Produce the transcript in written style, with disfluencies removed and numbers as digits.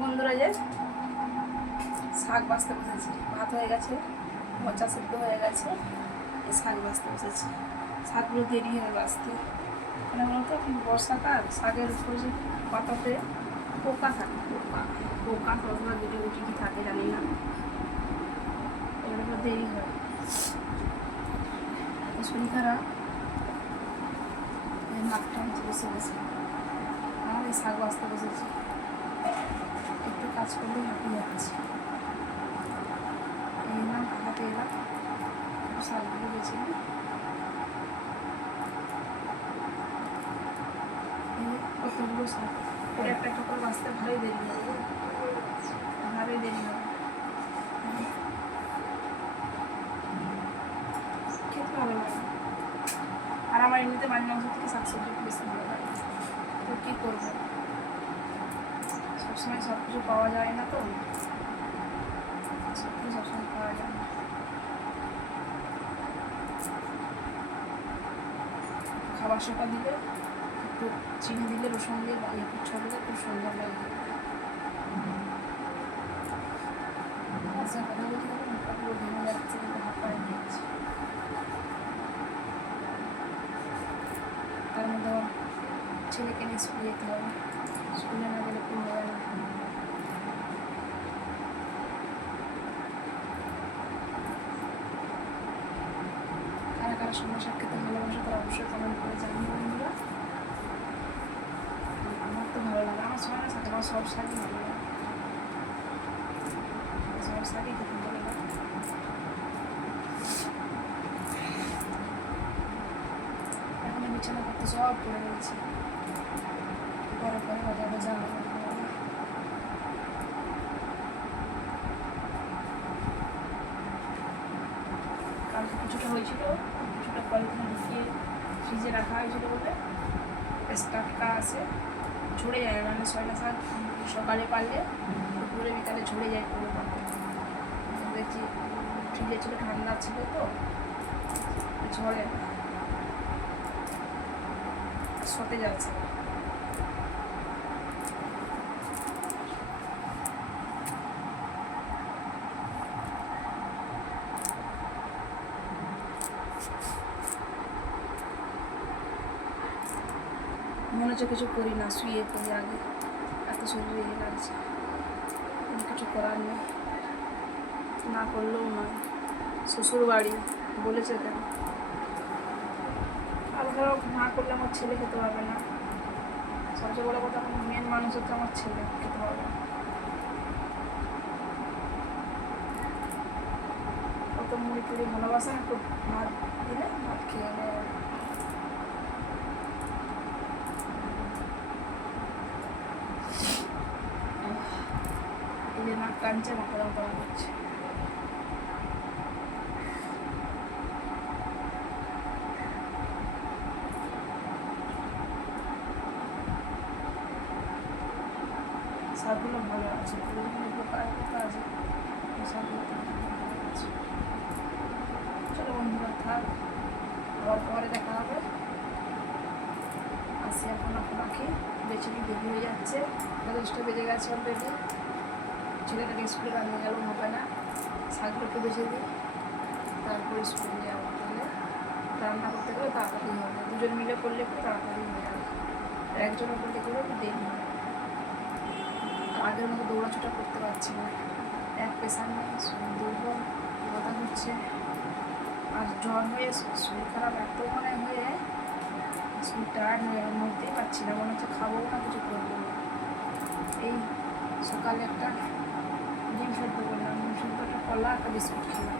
বন্ধুরা, যে শাক বাছতে বসেছি। ভাত হয়ে গেছে, মোচা সেদ্ধ হয়ে গেছে, শাক বাছতে বসেছি। শাকগুলো দেরি হয় বাছতে, মানে বলতো এখন বর্ষাকাল, শাকের উপরে যে পাতাতে পোকা থাকে, পোকা পোকা সবসময় গুটি গুটি কি থাকে জানি না, ওগুলো দেরি হয়। শরীর খারাপ, নাকটা হচ্ছে বসে বসে, আর এই শাক বাছতে বসেছি। একটু কাজ করলেই হাঁপিয়ে যাচ্ছে। এই না হাতে এলাম, শাকগুলো বেছে নিই। কতগুলো শাক, ওটা একটা একটা করে বাঁচতে ভালোই দেরি হবে, ভালোই দেরি হবে। খেতে ভালো লাগে, আর আমার এমনিতে মাছ মাংস থেকে শাকসবজি একটু বেশি ভালো লাগে। তো কী করবো, সবসময় সব কিছু পাওয়া যায় না, তো সব কিছু সবসময় পাওয়া যায় না। খাবার সকাল দিলে একটু চিনি দিলে, রসুন দিয়ে একটু ছোট দিলে খুব সুন্দর লাগে। আচ্ছা, কথা বলতে গেলে মুখগুলো ভেঙে যাচ্ছে, কিন্তু হাত পায়ে নিয়েছে। তার মধ্যে আমার ছেলেকে নিয়ে স্কুলে যেতে হবে, স্কুলে না গেলে কোনো হবে না। কারা কারা সময় শাক খেতে ভালোবাসে তারা অবশ্যই কমেন্ট করে জানিয়ে বন্ধুরা। আমার তো ভালো লাগে, আমার সময় না শাক, আমার সব শাকই ভালো লাগে, সব শাকই খেতে ভালো লাগে। এখন বিছানা করতে সব পড়ে রয়েছে, পরে পরে বাজারে জানা। কালকে কিছুটা হয়েছিল, কিছুটা পলিথিনে ঢুকিয়ে ফ্রিজে রাখা হয়েছিল বলে স্টাফটা আছে, ঝরে যায় না। মানে সয়না শাক সকালে পারলে দুপুরে বিকালে ঝরে যায় পুরো পাতা। দেখছি ফ্রিজে ছিল, ঠান্ডা ছিল, তো ঝরে না, সতে যাচ্ছে। মনে হচ্ছে কিছু করি না, শুয়ে পড়ি আগে, এত শরীরে ইয়ে লাগছে, কিছু করার নেই, না করলেও নয়। শ্বশুর বাড়ি বলেছে কেন, আর ধরো না করলে আমার ছেলে খেতে পারবে না। সবচেয়ে বড় কথা, এখন মেন মানুষ হচ্ছে আমার ছেলে, খেতে পারবে না। কত মুড়ি টুড়ি ভালোবাসে না, একটু ভাত দিলে ভাত খেয়ে নেয়। এই যে নাক টানছে, মাথা যন্ত্রণা করছে। শাকগুলো ভালো আছে, পোকা আছে, শাকগুলো ভালো আছে। চলো বন্ধুরা, থাক, আবার পরে দেখা হবে। আসি এখন, আপনাকে বেছে নিয়ে দেরি হয়ে যাচ্ছে, 10টা বেজে গেছে অলরেডি। ছেলেটাকে স্কুলে রান্না গেলেও হবে না, শাকগুলো একটু বেছে দিই, তারপরে স্কুলে যাবো। তাহলে রান্না করতে গেলে তাড়াতাড়ি হবে, দুজন মিলে করলে একটু তাড়াতাড়ি হয়ে যাবে, একজনের করলে গেলে একটু দেরি হয়। আগের মতো দৌড়াছোটা করতে পারছি না, এক পেশার নেই, দুর্বল, কথা হচ্ছে, আর জ্বর হয়ে শরীর খারাপ এত মানে হয়ে শরীর টায়ার্ড হয়ে নড়তেই পারছি না, মনে হচ্ছে খাবো না, কিছু করবো না। এই সকালে একটা ডিম সেদ্ধ করলাম, ডিম সেদ্ধ, একটা কলা, একটা বিস্কুট খেলাম।